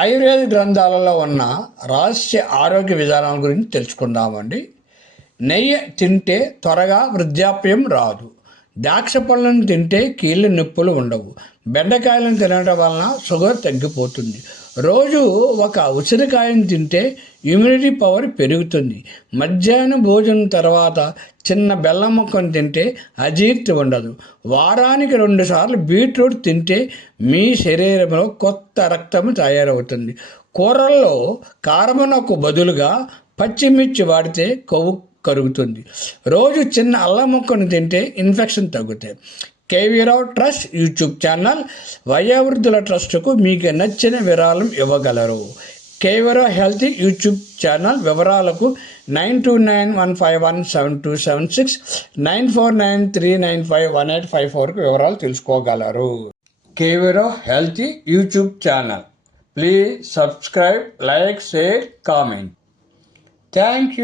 ఆయుర్వేద గ్రంథాలలో ఉన్న రహస్య ఆరోగ్య విధానం గురించి తెలుసుకుందామండి. నెయ్యి తింటే త్వరగా వృద్ధాప్యం రాదు. ద్రాక్ష పళ్ళను తింటే కీళ్ళ నొప్పులు ఉండవు. బెండకాయలను తినడం వలన షుగర్ తగ్గిపోతుంది. రోజు ఒక ఉసిరికాయను తింటే ఇమ్యూనిటీ పవర్ పెరుగుతుంది. మధ్యాహ్నం భోజనం తర్వాత చిన్న బెల్లం ముక్కను తింటే అజీర్తి ఉండదు. వారానికి 2 సార్లు బీట్రూట్ తింటే మీ శరీరంలో కొత్త రక్తం తయారవుతుంది. కూరల్లో కారమునకు బదులుగా పచ్చిమిర్చి వాడితే కొవ్వు కరుగుతుంది. రోజు చిన్న అల్లం ముక్కను తింటే ఇన్ఫెక్షన్ తగ్గుతాయి. కేవీరావు ట్రస్ట్ యూట్యూబ్ ఛానల్ వయోవృద్ధుల ట్రస్టుకు మీకు నచ్చిన విరాళం ఇవ్వగలరు. కేవీరావు హెల్తీ యూట్యూబ్ ఛానల్ వివరాలకు 9291517276 9493951854కు వివరాలు తెలుసుకోగలరు. KV Rao healthy YouTube channel. Please subscribe, like, share, comment. Thank you.